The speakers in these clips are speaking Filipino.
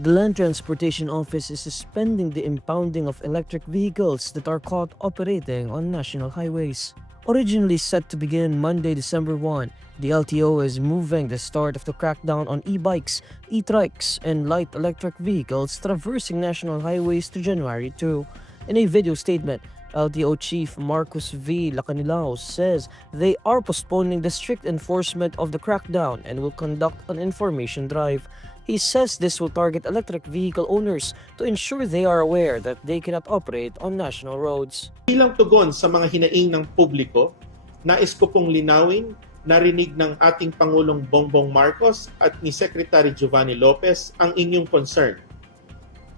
The Land Transportation Office is suspending the impounding of electric vehicles that are caught operating on national highways. Originally set to begin Monday, December 1, the LTO is moving the start of the crackdown on e-bikes, e-trikes, and light electric vehicles traversing national highways to January 2. In a video statement, LTO Chief Marcus V. Lacanilao says they are postponing the strict enforcement of the crackdown and will conduct an information drive. He says this will target electric vehicle owners to ensure they are aware that they cannot operate on national roads. Bilang tugon sa mga hinaing ng publiko, nais ko pong linawin, narinig ng ating Pangulong Bongbong Marcos at ni Secretary Giovanni Lopez ang inyong concern.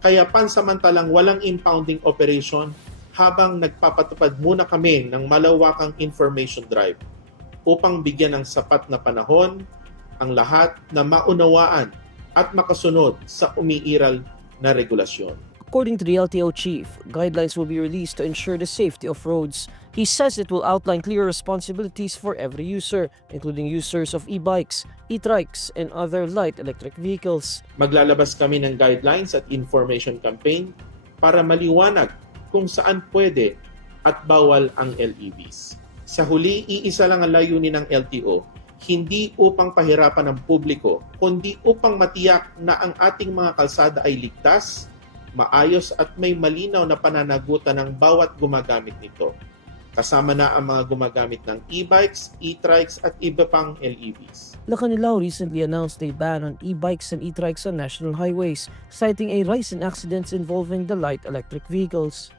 Kaya pansamantalang walang impounding operation habang nagpapatupad muna kami ng malawakang information drive upang bigyan ng sapat na panahon ang lahat na maunawaan at makasunod sa umiiral na regulasyon. According to the LTO chief, guidelines will be released to ensure the safety of roads. He says it will outline clear responsibilities for every user, including users of e-bikes, e-trikes, and other light electric vehicles. Maglalabas kami ng guidelines at information campaign para maliwanag kung saan pwede at bawal ang LEVs. Sa huli, iisa lang ang layunin ng LTO, hindi upang pahirapan ang publiko, kundi upang matiyak na ang ating mga kalsada ay ligtas, maayos at may malinaw na pananagutan ng bawat gumagamit nito. Kasama na ang mga gumagamit ng e-bikes, e-trikes at iba pang LEVs. Lacanilao recently announced a ban on e-bikes and e-trikes on national highways, citing a rise in accidents involving the light electric vehicles.